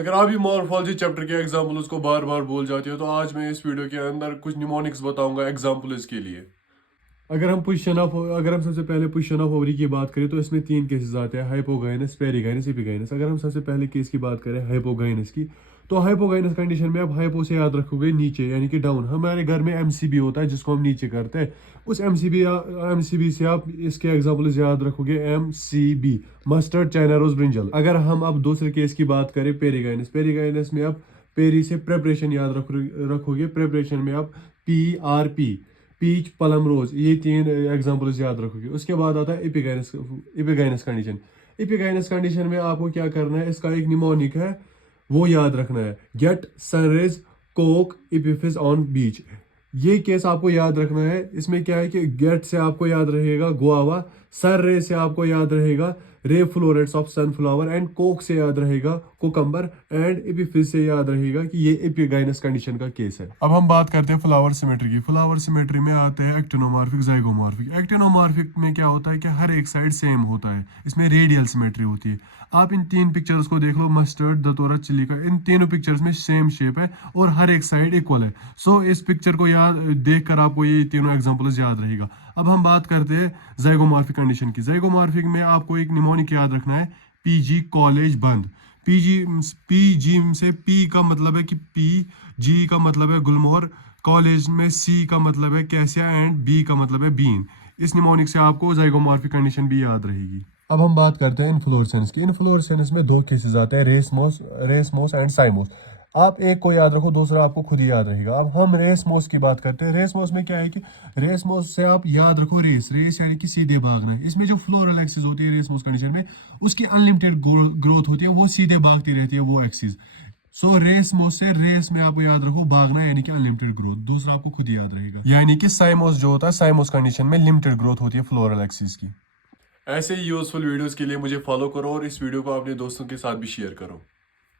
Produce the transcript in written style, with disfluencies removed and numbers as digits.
अगर आप ये मॉर्फोलॉजी चैप्टर के एग्जाम्पल्स को बार बार भूल जाते हो तो आज मैं इस वीडियो के अंदर कुछ निमोनिक्स बताऊंगा एग्जाम्पल्स के लिए। अगर हम सबसे पहले पोजीशन ऑफ ओवरी की बात करें तो इसमें तीन केसेस आते हैं, हाइपोगाइनस, पेरिगाइनस, एपिगाइनस। अगर हम सबसे पहले केस की बात करें हाइपोगाइनस की, तो हाइपोगाइनस कंडीशन में आप हाइपो से याद रखोगे नीचे यानी कि डाउन। हमारे घर में एमसीबी होता है जिसको हम नीचे करते हैं। उस एमसीबी से आप इसके एग्जाम्पल्स याद रखोगे, MCB mustard, China rose, brinjal. अगर हम अब दूसरे केस की बात करें पेरिगाइनस, पेरिगाइनस में आप पेरी से प्रेपरेशन याद रखोगे। प्रेपरेशन में आप PRP, पीच, पलम, रोज, ये तीन एग्जांपल्स याद रखोगे। उसके बाद आता है epigynous, epigynous condition. Epigynous condition में आपको क्या करना है, इसका एक निमोनिक है वो याद रखना है, गेट सनराइज कोक इपिफिस ऑन बीच। ये केस आपको याद रखना है। इसमें क्या है कि गेट से आपको याद रहेगा गुआवा, सन रे से आपको याद रहेगा ray florets of sunflower, and Coke से याद रहेगा कोकम्बर, एंड एपिफिस से याद रहेगा कि ये एपिगाइनस कंडीशन का केस है। अब हम बात करते हैं फ्लावर सिमेट्री की। फ्लावर सिमेट्री में आते हैं एक्टिनोमॉर्फिक, जाइगोमॉर्फिक। एक्टिनोमॉर्फिक में क्या होता है कि हर एक साइड सेम होता है, इसमें रेडियल सिमेट्री होती है। आप इन तीन पिक्चर्स को देख लो, मस्टर्ड, दतोरा, चिली का, इन तीनों पिक्चर्स में सेम शेप है और हर एक साइड इक्वल है। सो इस पिक्चर को याद देखकर आपको ये तीनों एग्जांपल्स याद रहेगा। अब हम बात करते हैं जाइगोमॉर्फिक कंडीशन की। जाइगोमॉर्फिक में आपको एक निमोनिक याद रखना है, PG कॉलेज बंद। पीजी से पी का मतलब है कि जी का मतलब है गुलमोहर, कॉलेज में C का मतलब है कैसिया, एंड B का मतलब है बीन। इस निमोनिक से आपको जाइगोमॉर्फिक कंडीशन भी याद रहेगी। अब हम बात करते हैं इन्फ्लोरेसेंस की। इन्फ्लोरेसेंस में दो केसेस आते हैं, रेसमोस एंड साइमोस। आप एक को याद रखो, दूसरा आपको खुद ही याद रहेगा। अब हम रेसमोस की बात करते हैं। रेसमोस में क्या है कि रेसमोस से आप याद रखो रेस यानी कि सीधे भागना है। इसमें जो फ्लोरल एक्सिस होती है रेसमोस कंडीशन में, उसकी अनलिमिटेड ग्रोथ होती है, वो सीधे भागती रहती है वो एक्सिस। सो रेसमोस से रेस में आपको याद रखो भागना यानी कि अनलिमिटेड ग्रोथ, दूसरा आपको खुद ही याद रहेगा। यानी कि साइमोस जो होता है, साइमोस कंडीशन में लिमिटेड ग्रोथ होती है फ्लोरल एक्सिस की। ऐसे ही यूजफुल वीडियोस के लिए मुझे फॉलो करो और इस वीडियो को अपने दोस्तों के साथ भी शेयर करो।